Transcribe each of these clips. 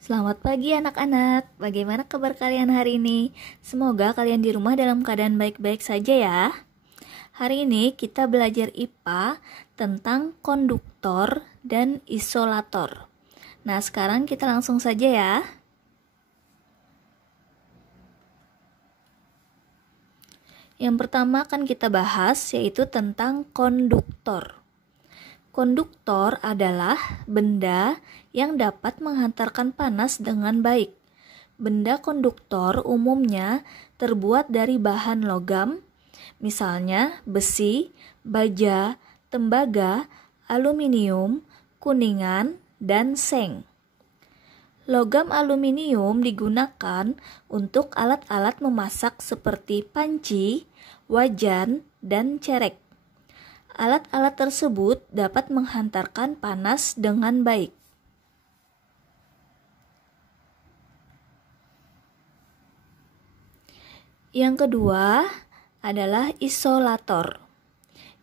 Selamat pagi anak-anak, bagaimana kabar kalian hari ini? Semoga kalian di rumah dalam keadaan baik-baik saja ya. Hari ini kita belajar IPA tentang konduktor dan isolator. Nah, sekarang kita langsung saja ya. Yang pertama akan kita bahas yaitu tentang konduktor. Konduktor adalah benda yang dapat menghantarkan panas dengan baik. Benda konduktor umumnya terbuat dari bahan logam, misalnya besi, baja, tembaga, aluminium, kuningan, dan seng. Logam aluminium digunakan untuk alat-alat memasak seperti panci, wajan, dan cerek. Alat-alat tersebut dapat menghantarkan panas dengan baik. Yang kedua adalah isolator.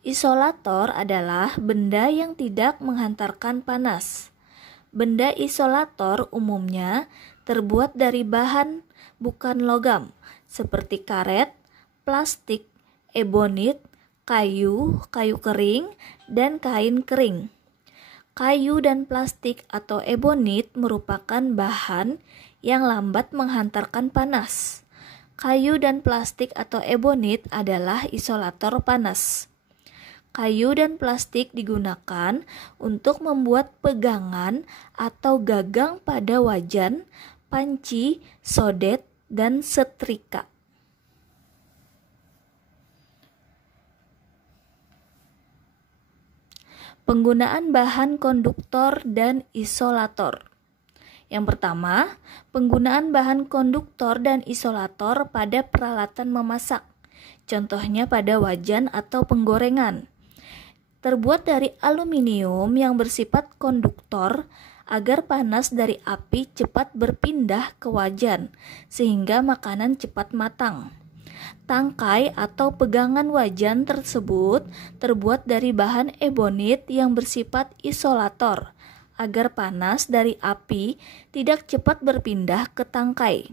Isolator adalah benda yang tidak menghantarkan panas. Benda isolator umumnya terbuat dari bahan bukan logam, seperti karet, plastik, ebonit, kayu kering, dan kain kering. Kayu dan plastik atau ebonit merupakan bahan yang lambat menghantarkan panas. Kayu dan plastik atau ebonit adalah isolator panas. Kayu dan plastik digunakan untuk membuat pegangan atau gagang pada wajan, panci, sodet, dan setrika. Penggunaan bahan konduktor dan isolator. Yang pertama, penggunaan bahan konduktor dan isolator pada peralatan memasak. Contohnya pada wajan atau penggorengan. Terbuat dari aluminium yang bersifat konduktor agar panas dari api cepat berpindah ke wajan sehingga makanan cepat matang. Tangkai atau pegangan wajan tersebut terbuat dari bahan ebonit yang bersifat isolator agar panas dari api tidak cepat berpindah ke tangkai,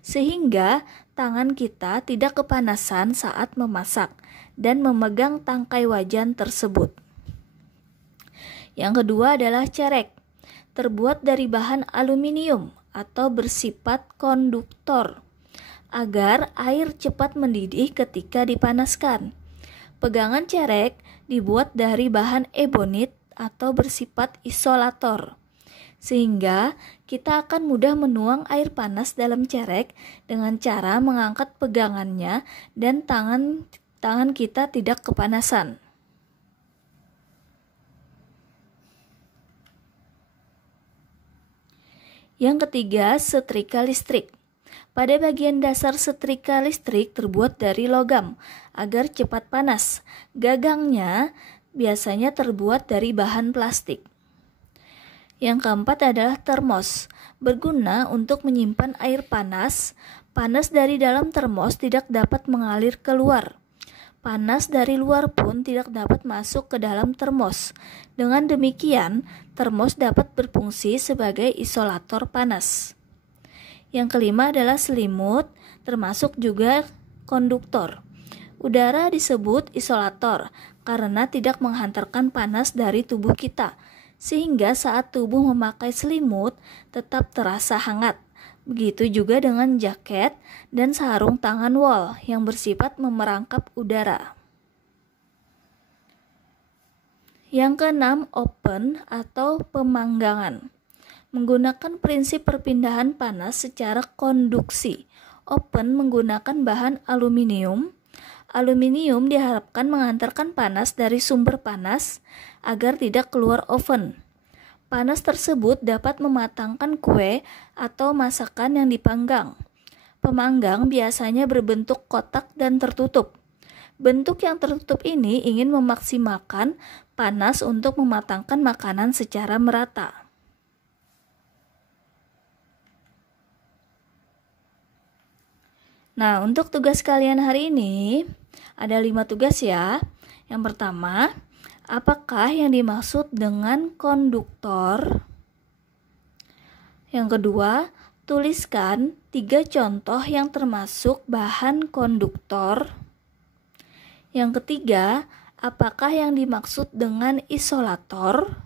sehingga tangan kita tidak kepanasan saat memasak dan memegang tangkai wajan tersebut. Yang kedua adalah cerek, terbuat dari bahan aluminium atau bersifat konduktor agar air cepat mendidih ketika dipanaskan. Pegangan cerek dibuat dari bahan ebonit atau bersifat isolator, sehingga kita akan mudah menuang air panas dalam cerek dengan cara mengangkat pegangannya dan tangan kita tidak kepanasan. Yang ketiga, setrika listrik. Pada bagian dasar setrika listrik terbuat dari logam agar cepat panas. Gagangnya biasanya terbuat dari bahan plastik. Yang keempat adalah termos, berguna untuk menyimpan air panas. Panas dari dalam termos tidak dapat mengalir keluar. Panas dari luar pun tidak dapat masuk ke dalam termos. Dengan demikian, termos dapat berfungsi sebagai isolator panas. Yang kelima adalah selimut, termasuk juga konduktor. Udara disebut isolator karena tidak menghantarkan panas dari tubuh kita, sehingga saat tubuh memakai selimut tetap terasa hangat. Begitu juga dengan jaket dan sarung tangan wol yang bersifat memerangkap udara. Yang keenam, oven atau pemanggangan. Menggunakan prinsip perpindahan panas secara konduksi. Oven menggunakan bahan aluminium. Aluminium diharapkan mengantarkan panas dari sumber panas agar tidak keluar oven. Panas tersebut dapat mematangkan kue atau masakan yang dipanggang. Pemanggang biasanya berbentuk kotak dan tertutup. Bentuk yang tertutup ini ingin memaksimalkan panas untuk mematangkan makanan secara merata. Nah, untuk tugas kalian hari ini ada 5 tugas ya. Yang pertama, apakah yang dimaksud dengan konduktor? Yang kedua, tuliskan 3 contoh yang termasuk bahan konduktor. Yang ketiga, apakah yang dimaksud dengan isolator?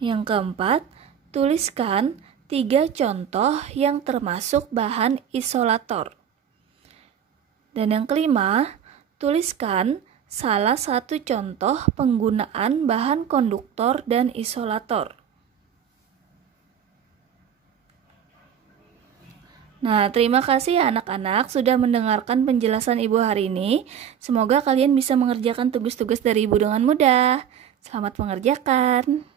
Yang keempat, tuliskan 3 contoh yang termasuk bahan isolator. Dan yang kelima, tuliskan salah satu contoh penggunaan bahan konduktor dan isolator. Nah, terima kasih ya anak-anak sudah mendengarkan penjelasan Ibu hari ini. Semoga kalian bisa mengerjakan tugas-tugas dari Ibu dengan mudah. Selamat mengerjakan.